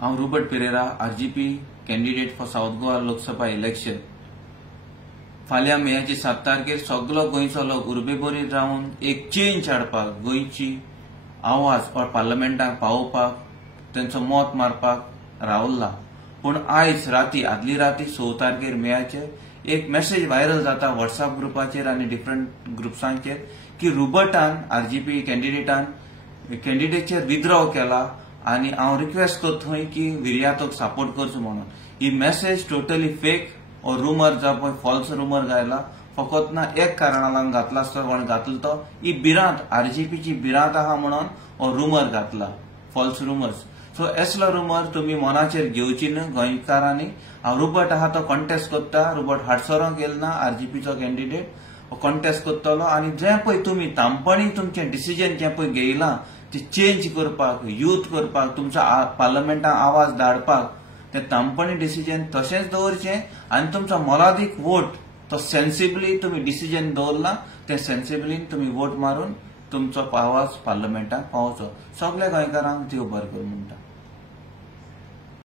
हांव Robert Pereira RGP candidate for south Goa Lok Sabha election. फाल्यां मेयाची 7 तारखेर सगळो गोंयचो लोक उर्बेभरीत रावन एक चेंज हाडपाक, गोंयची आवाज पार्लमेंटाक पावोवपाक, तांचो मत मारपाक रावल्ला। पूण आयज राती आदली राती 6 तारखेर मेयाचे एक मेसेज व्हायरल जाता व्हॉट्सअप ग्रुपाचेर आनी डिफरंट ग्रुप्सांचेर की रूबर्टान आरजीपी कॅन्डिडेटचेर विथड्रॉ केला आनी हांव रिक्वेस्ट करता की विर्यातोक सपोर्ट करचो म्हणून। ही मेसेज टोटली फेक और रूमर जावं फॉल्स रूमर गायला, फकत ना एक कारणा लागून घातला आसतो, कोण घातलो तो ही भिरांत आरजीपीची भिरांत आहा म्हणून हो रूमर घातला, फॉल्स रूमर्स। सो असलो रूमर तुम्ही मनाचेर घेवची न्हय गोंयकारांनी। हांव रूबर्ट आहा तो कॉन्टेस्ट करता, रूबर्ट हाडसरो गेलो ना आरजीपीचो कॅन्डिडेट, कॉन्टेस्ट करतलो आनी जे पळय तुम्ही तांपणी तुमचें डिसिजन जे पळय घेयलां ते चेंज करपाक, यूथ करपाक, तुमच्या पार्लमेंटाक आवाज धाडपाक ते तांपणी डिसिजन तशेंच दवरचें आनी तुमचो मोलादीक वोट तो सेन्सिबली तुम्ही डिसिजन दवरला, ते सेन्सिबलीन तुम्ही वोट मारून तुमचो आवाज पार्लमेंटाक पावोवचो। सगळ्या गोंयकारांक देव बरें करूं म्हणटा।